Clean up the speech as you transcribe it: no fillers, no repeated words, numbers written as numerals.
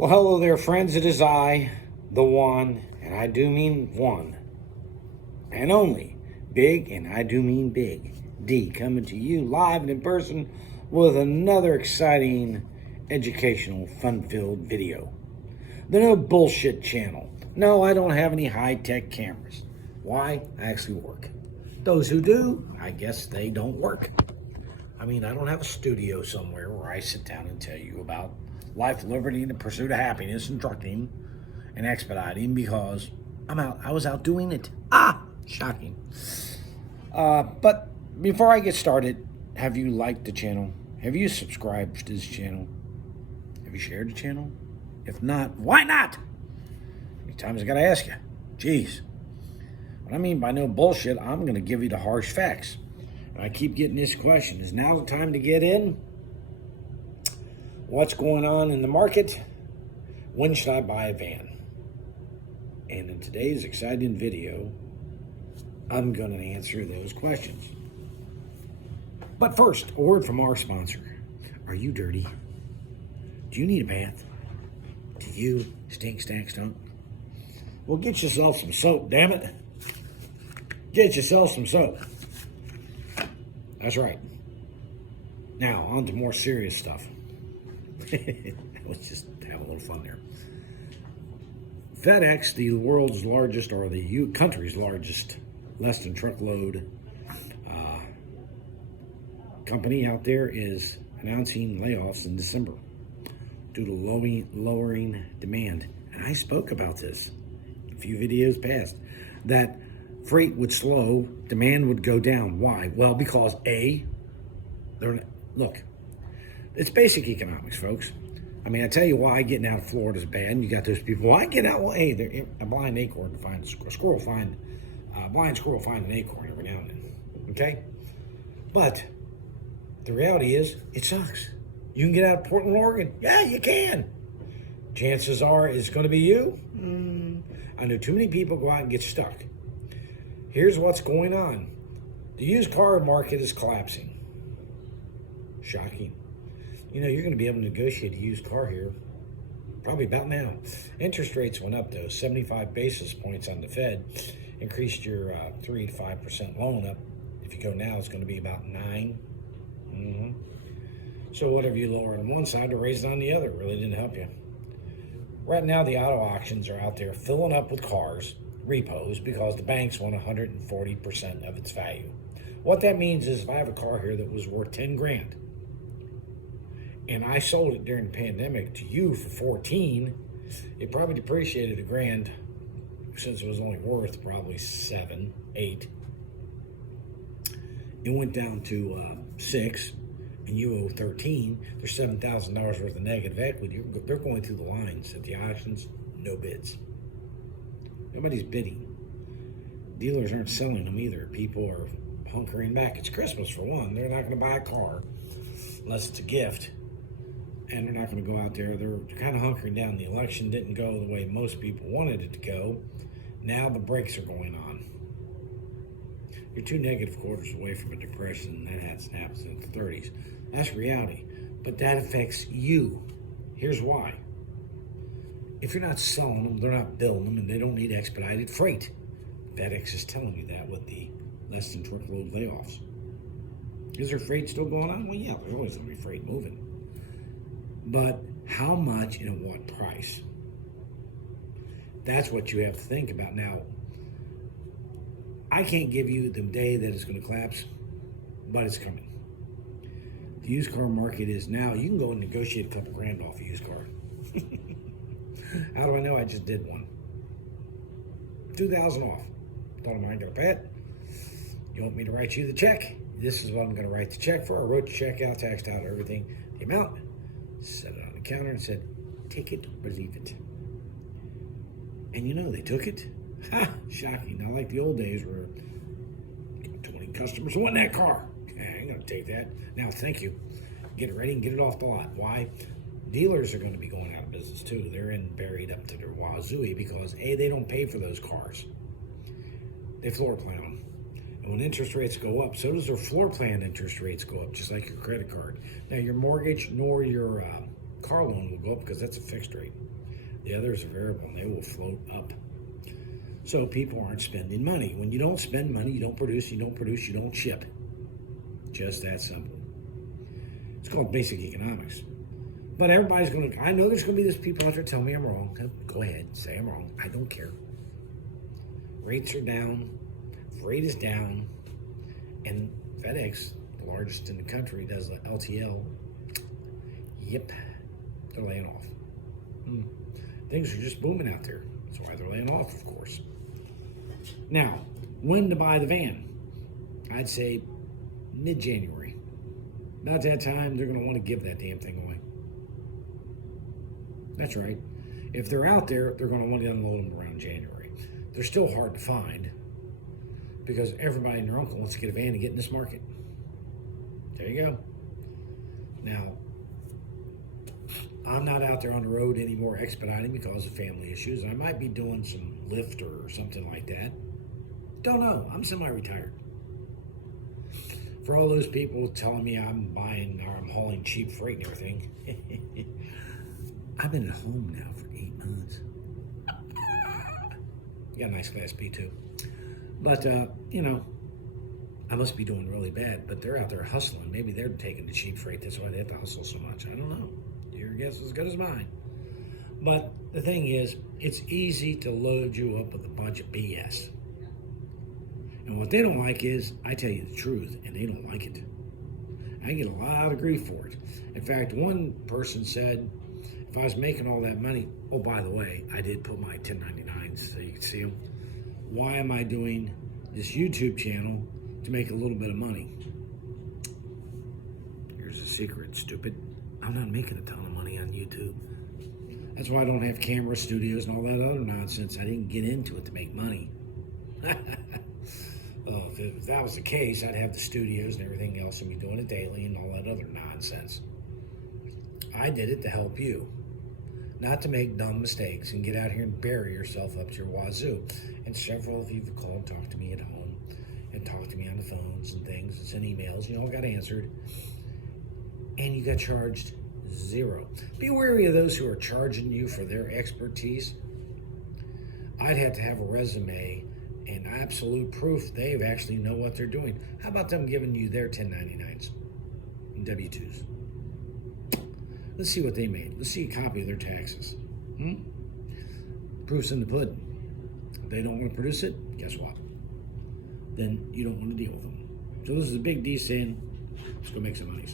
Well, hello there, friends. It is I, the one, and I do mean one, and only, Big, and I do mean Big, D, coming to you live and in person with another exciting, educational, fun-filled video. The No Bullshit channel. No, I don't have any high-tech cameras. Why? I actually work. Those who do, I guess they don't work. I mean, I don't have a studio somewhere where I sit down and tell you about life, liberty, and the pursuit of happiness and trucking and expediting because I was out doing it. Shocking. But before I get started, have you liked the channel? Have you subscribed to this channel? Have you shared the channel? If not, why not? How many times I gotta ask you? Jeez. What I mean by no bullshit, I'm gonna give you the harsh facts. And I keep getting this question. Is now the time to get in? What's going on in the market? When should I buy a van? And in today's exciting video, I'm going to answer those questions. But first, a word from our sponsor. Are you dirty? Do you need a bath? Do you stink, stunk? Well, get yourself some soap, damn it. Get yourself some soap. That's right. Now, on to more serious stuff. Let's just have a little fun there. FedEx, the world's largest, or the country's largest, less than truckload company out there, is announcing layoffs in December due to lowering demand. And I spoke about this a few videos past, that freight would slow, demand would go down. Why? Well, because look, it's basic economics, folks. I mean, I tell you why getting out of Florida is bad. And you got those people, why get out? Well, hey, a blind acorn find a squirrel find blind squirrel find an acorn every now and then. Okay, but the reality is, it sucks. You can get out of Portland, Oregon. Yeah, you can. Chances are it's going to be you. I know too many people go out and get stuck. Here's what's going on: the used car market is collapsing. Shocking. You know, you're going to be able to negotiate a used car here probably about now. Interest rates went up, though. 75 basis points on the Fed. Increased your 3 to 5% loan up. If you go now, it's going to be about 9. So whatever you lower on one side to raise it on the other really didn't help you. Right now, the auto auctions are out there filling up with cars, repos, because the banks want 140% of its value. What that means is if I have a car here that was worth 10 grand, and I sold it during the pandemic to you for 14, it probably depreciated $1 grand since it was only worth probably 7, 8. It went down to 6, and you owe 13. There's $7,000 worth of negative equity. They're going through the lines at the auctions, no bids. Nobody's bidding. Dealers aren't selling them either. People are hunkering back. It's Christmas for one. They're not going to buy a car unless it's a gift. And they're not going to go out there. They're kind of hunkering down. The election didn't go the way most people wanted it to go. Now the brakes are going on. You're 2 negative quarters away from a depression, and that happens in the 30s. That's reality. But that affects you. Here's why. If you're not selling them, they're not building them, and they don't need expedited freight. FedEx is telling you that with the less than truckload layoffs. Is there freight still going on? Well, yeah, there's always going to be freight moving. But how much and at what price? That's what you have to think about. Now, I can't give you the day that it's going to collapse, but it's coming. The used car market is now, you can go and negotiate a couple grand off a used car. How do I know? I just did one. $2,000 off. Thought I might got a pet. You want me to write you the check? This is what I'm going to write the check for. I wrote the check out, taxed out everything, the amount, set it on the counter and said, take it or leave it. And you know, they took it. Ha! Shocking. Not like the old days where 20 customers want that car. I ain't going to take that. Now, thank you. Get it ready and get it off the lot. Why? Dealers are going to be going out of business too. They're buried up to their wazooey because A, they don't pay for those cars. They floor plan them. And when interest rates go up, so does their floor plan interest rates go up, just like your credit card. Now, your mortgage nor your car loan will go up because that's a fixed rate. The other is a variable, and they will float up. So people aren't spending money. When you don't spend money, you don't produce, you don't ship. Just that simple. It's called basic economics. But everybody's going to, I know there's going to be those people out there telling me I'm wrong. Go ahead, say I'm wrong. I don't care. Rates are down, freight is down, and FedEx, the largest in the country, does the LTL. Yep, they're laying off. Things are just booming out there. That's why they're laying off, of course. Now, when to buy the van? I'd say mid-January. About that time, they're going to want to give that damn thing away. That's right. If they're out there, they're going to want to unload them around January. They're still hard to find because everybody and their uncle wants to get a van to get in this market. There you go. Now, I'm not out there on the road anymore expediting because of family issues. I might be doing some Lyft or something like that. Don't know. I'm semi-retired. For all those people telling me I'm buying or I'm hauling cheap freight and everything, I've been at home now for 8 months. Got a nice Class B too. But, I must be doing really bad, but they're out there hustling. Maybe they're taking the cheap freight. That's why they have to hustle so much. I don't know. Your guess is as good as mine. But the thing is, it's easy to load you up with a bunch of BS. And what they don't like is, I tell you the truth, and they don't like it. I get a lot of grief for it. In fact, one person said, if I was making all that money, oh, by the way, I did put my 1099s so you can see them. Why am I doing this YouTube channel to make a little bit of money? Here's a secret, stupid. I'm not making a ton of money on YouTube. That's why I don't have camera studios and all that other nonsense. I didn't get into it to make money. Oh, if that was the case, I'd have the studios and everything else and be doing it daily and all that other nonsense. I did it to help you, not to make dumb mistakes and get out here and bury yourself up to your wazoo. And several of you have called, talked to me at home, and talked to me on the phones and things, and sent emails. You all got answered, and you got charged zero. Be wary of those who are charging you for their expertise. I'd have to have a resume and absolute proof they actually know what they're doing. How about them giving you their 1099s and W-2s? Let's see what they made. Let's see a copy of their taxes. Proof's in the pudding. If they don't want to produce it, guess what? Then you don't want to deal with them. So this is a big D saying, let's go make some money.